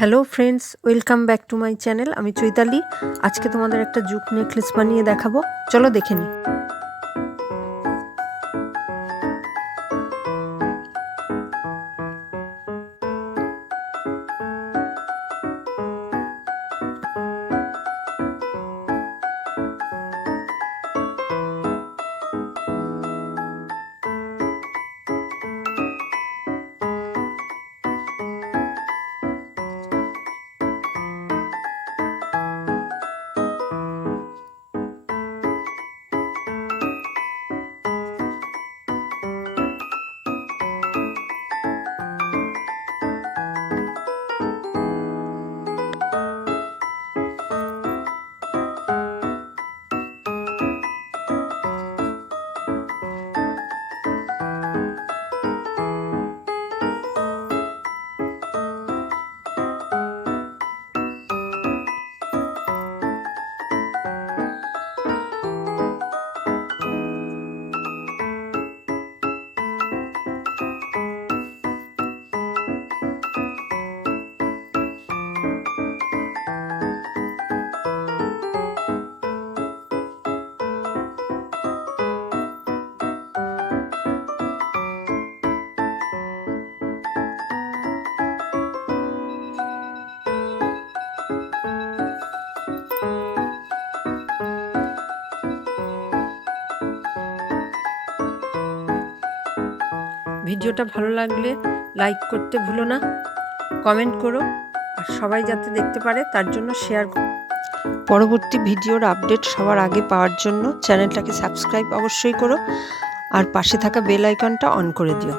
Hello friends, welcome back to my channel. আমি চৈতালি। আজকে তোমাদের একটা জুট নেকলেস বানিয়ে দেখাবো, চলো দেখে নিই। ভিডিওটা ভালো লাগলে লাইক করতে ভুলো না, কমেন্ট করো, আর সবাই যাতে দেখতে পারে তার জন্য শেয়ার করো। পরবর্তী ভিডিওর আপডেট সবার আগে পাওয়ার জন্য চ্যানেলটাকে সাবস্ক্রাইব অবশ্যই করো, আর পাশে থাকা বেল আইকনটা অন করে দিও।